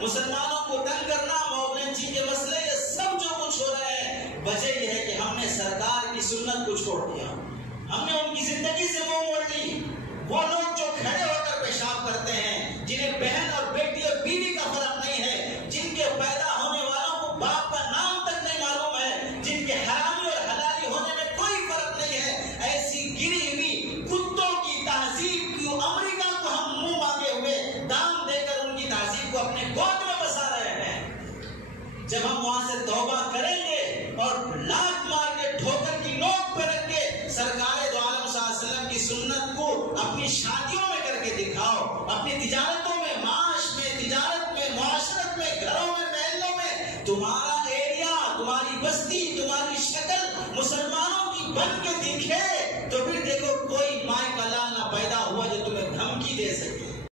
مسلمانوں کو تنگ کرنا، موب لنچنگ کے مسئلے، یہ سب جو کچھ ہو رہے ہیں، وجہ یہ ہے کہ ہم نے سرکار کی سنت کو چھوڑ دیا، ہم نے ان کی زندگی سے منہ موڑ لی۔ وہ لوگ جو کھڑے ہو کر پیشاب کرتے ہیں، جنہیں بہن اور بیٹی اور بیوی کا فرق نہیں ہے، جن کے پیدا ہونے والوں کو باپ کا نام تک نہیں معلوم ہے، جن کے حرامی اور حلالی ہونے میں کوئی فرق نہیں ہے، ایسی گری ہوئی کتوں کی تہذیب کی امریکہ کو ہم منہ مانگے ہوئے دام دے کر ان کی تہذیب کو اپنے گود میں بسا رہے ہیں۔ جب ہم وہاں سے توبہ کریں گے اور لات مار کے ٹھوکر کی نوک پہ رکھ کے سرکار دو عالم صلی اللہ علیہ وسلم کی سنت کو اپنی شادیوں میں کر کے دکھاؤ، اپنی تجارتوں میں، معاش میں، تجارت میں، معاشرت میں، گھروں میں، محلوں میں، تمہارا ایریا، تمہاری بستی، تمہاری شکل مسلمانوں کی بن کے دکھے تو پھر